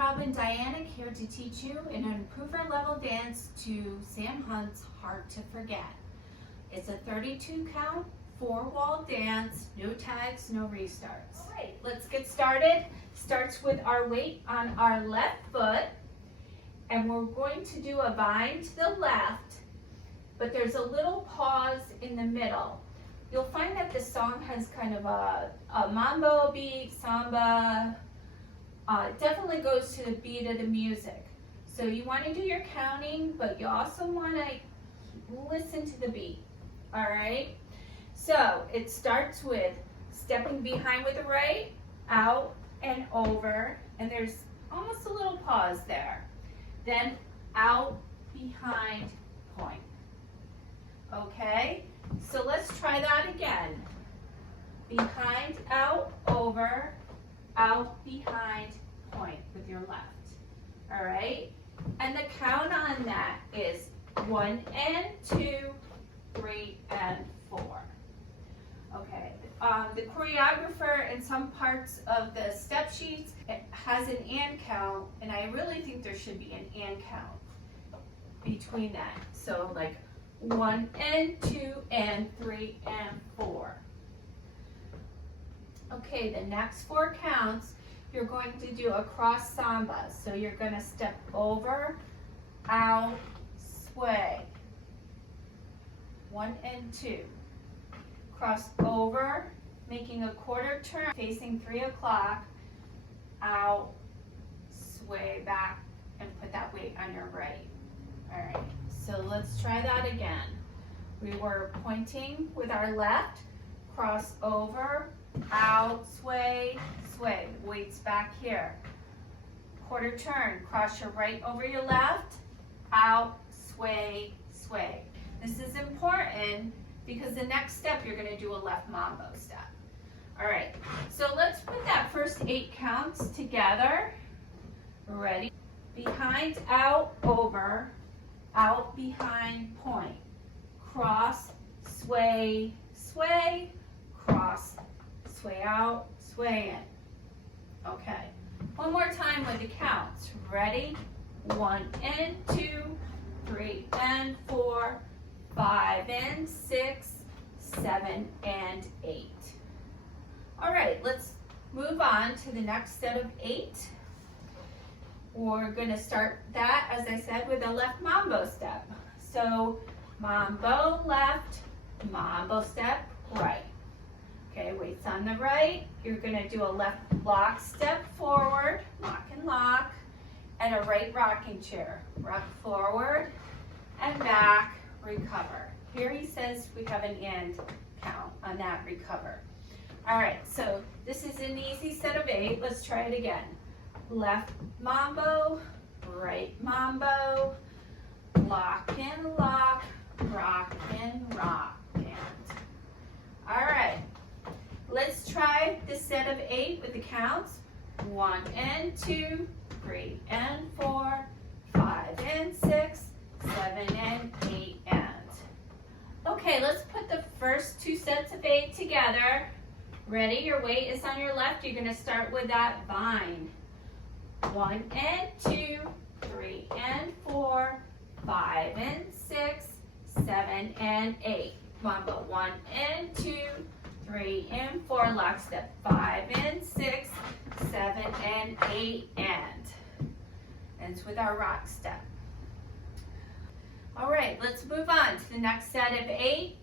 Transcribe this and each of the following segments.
I'm Dyanick, here to teach you an improver level dance to Sam Hunt's Hard to Forget. It's a 32 count, 4-wall dance, no tags, no restarts. All right, let's get started. Starts with our weight on our left foot, and we're going to do a vine to the left, but there's a little pause in the middle. You'll find that the song has kind of a Mambo beat, Samba. It definitely goes to the beat of the music. So you want to do your counting, but you also want to listen to the beat. All right? So it starts with stepping behind with the right, out and over, and there's almost a little pause there. Then out, behind, point. Okay? So let's try that again. Behind, out, over, out, behind, point with your left. All right? And the count on that is 1 and 2, 3 and 4. Okay. The choreographer in some parts of the step sheets has an and count, and I really think there should be an and count between that. So like 1 and 2 and 3 and 4. Okay, the next 4 counts, you're going to do a cross samba. So you're going to step over, out, sway. 1 and 2. Cross over, making a quarter turn, facing 3 o'clock, out, sway back, and put that weight on your right. All right, so let's try that again. We were pointing with our left, cross over, out, sway, sway, weights back here. Quarter turn, cross your right over your left, out, sway, sway. This is important because the next step you're going to do a left mambo step. All right, so let's put that first 8 counts together. Ready? Behind, out, over, out, behind, point. Cross, sway, sway, cross, sway out, sway in. Okay, one more time with the counts. Ready? 1 and 2, 3 and 4, 5 and 6, 7 and 8. All right, let's move on to the next set of 8. We're going to start that, as I said, with a left mambo step. So mambo left, mambo step right. Okay, weights on the right. You're going to do a left lock step forward, lock and lock, and a right rocking chair. Rock forward and back, recover. Here he says we have an and count on that recover. All right, so this is an easy set of 8. Let's try it again. Left mambo, right mambo, lock and lock, rock and rock. And. All right, let's try the set of 8 with the counts. 1 and 2, 3 and 4, 5 and 6, 7 and 8 and. Okay, let's put the first 2 sets of 8 together. Ready? Your weight is on your left. You're going to start with that vine. 1 and 2, 3 and 4, 5 and 6, 7 and 8. Mambo 1 and 2, 3 and 4, lock step 5 and 6, 7 and 8 and it's with our rock step. All right, let's move on to the next set of 8.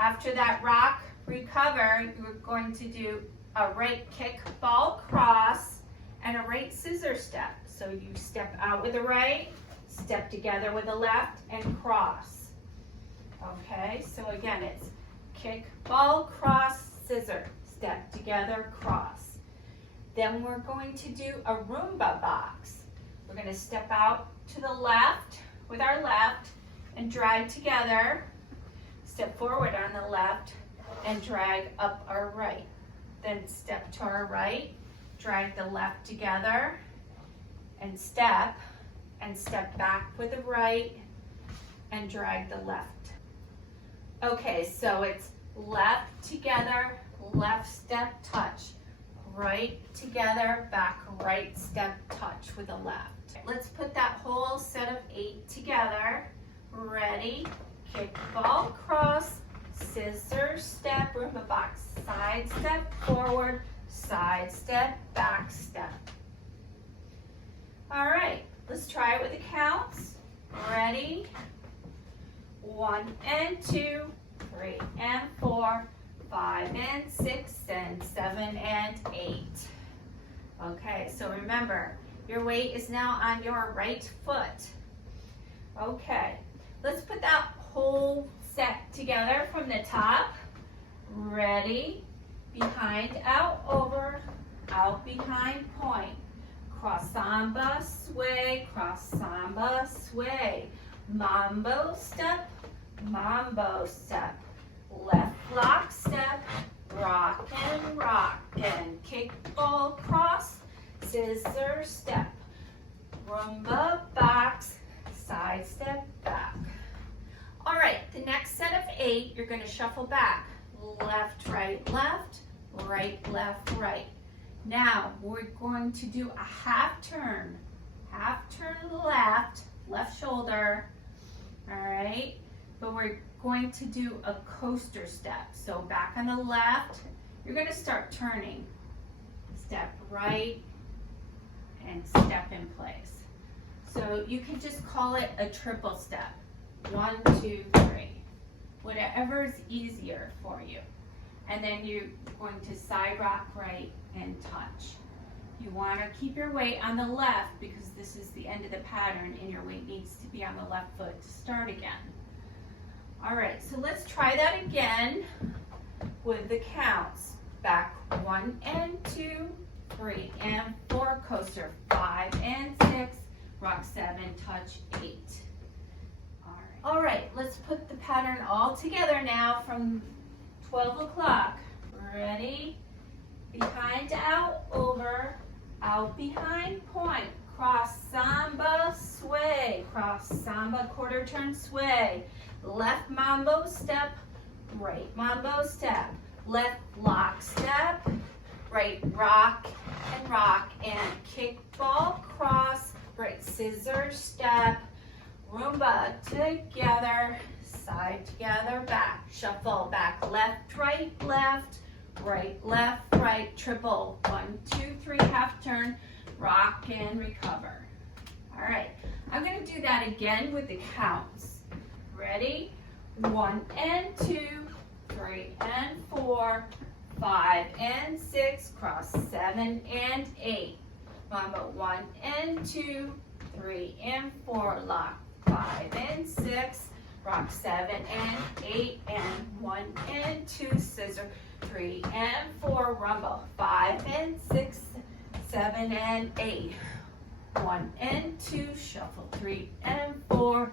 After that rock recover, you're going to do a right kick ball cross and a right scissor step. So you step out with the right, step together with the left, and cross. Okay, so again, it's kick, ball, cross, scissor, step together, cross. Then we're going to do a Rumba box. We're going to step out to the left with our left and drag together, step forward on the left and drag up our right. Then step to our right, drag the left together and step back with the right and drag the left. Okay, so it's left together, left step touch, right together, back, right, step, touch with the left. Let's put that whole set of 8 together. Ready, kick, ball, cross, scissor, step, Rumba Box, side step, forward, side step, back step. All right, let's try it with the counts. Ready, 1 and 2, 3 and 4, 5 and 6, and 7 and 8. Okay, so remember, your weight is now on your right foot. Okay, let's put that whole set together from the top. Ready, behind, out, over, out, behind, point. Cross, samba, sway, cross, samba, sway. Mambo step, left lock step, rock and kick, ball, cross, scissor step, Rumba Box, side step, back. All right, the next set of 8, you're gonna shuffle back, left, right, right. Now, we're going to do a half turn left shoulder, all right? But we're going to do a coaster step. So back on the left, you're gonna start turning. Step right and step in place. So you can just call it a triple step. 1, 2, 3. Whatever is easier for you. And then you're going to side rock right and touch. You want to keep your weight on the left because this is the end of the pattern and your weight needs to be on the left foot to start again. All right, so let's try that again with the counts. Back 1 and 2, 3 and 4, coaster 5 and 6, rock 7, touch 8. All right, let's put the pattern all together now from 12 o'clock. Ready? Behind, out, over, out, behind, point. Cross, samba, sway. Cross, samba, quarter turn, sway. Left mambo step, right mambo step. Left lock step, right rock, and kick, ball, cross, right scissor step. Rumba together, side together, back, shuffle back, left, right, right, triple, 1, 2, 3, half turn, rock and recover. All right, I'm gonna do that again with the counts. Ready? 1 and 2, 3 and 4, 5 and 6, cross 7 and 8. Mambo 1 and 2, 3 and 4, lock 5 and 6, rock 7 and 8, and 1 and 2, scissor 3 and 4, rumble 5 and 6, 7 and 8, 1 and 2, shuffle 3 and 4,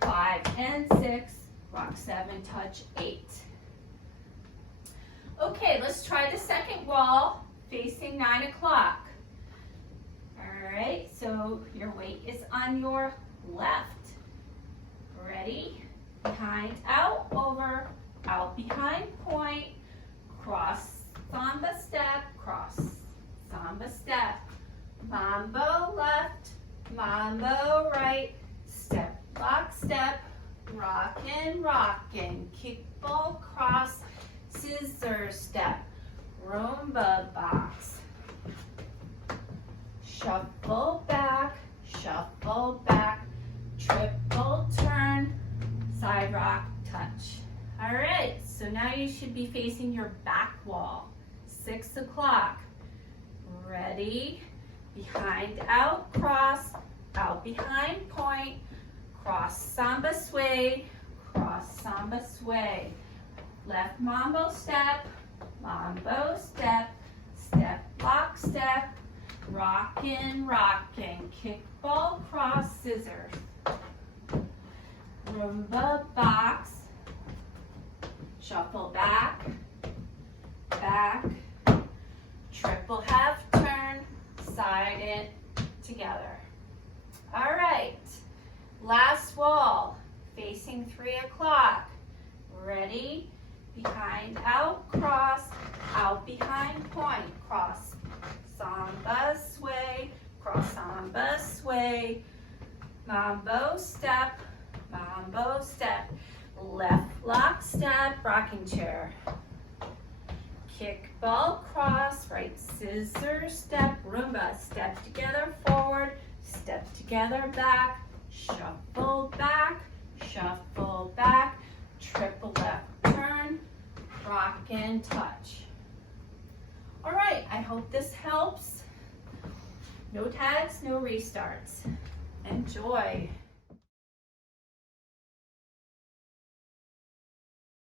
5 and 6, rock 7, touch 8. Okay, let's try the second wall facing 9 o'clock. All right, so your weight is on your left. Ready? Behind, out, over, out, behind, point, cross, samba step, mambo left, mambo right, step, lock, step, rock and kick, ball, cross, scissor step, Rumba Box, shuffle back, triple turn, side rock, touch. All right, so now you should be facing your back wall, 6 o'clock. Ready? Behind, out, cross, out, behind, point, cross, samba, sway, left mambo step, step, lock, step, rockin', kick, ball, cross, scissors. Rumba Box, shuffle back, triple half turn, side it together. All right, last wall, facing 3 o'clock. Ready? behind, out, cross, out, behind, point, cross, samba, sway, cross, samba, sway, mambo, step, left, lock, step, rocking chair, kick, ball, cross, right, scissor, step, rumba, step together, forward, step together, back, shuffle, triple left turn, rock and touch. All right, I hope this helps. No tags, no restarts. Enjoy.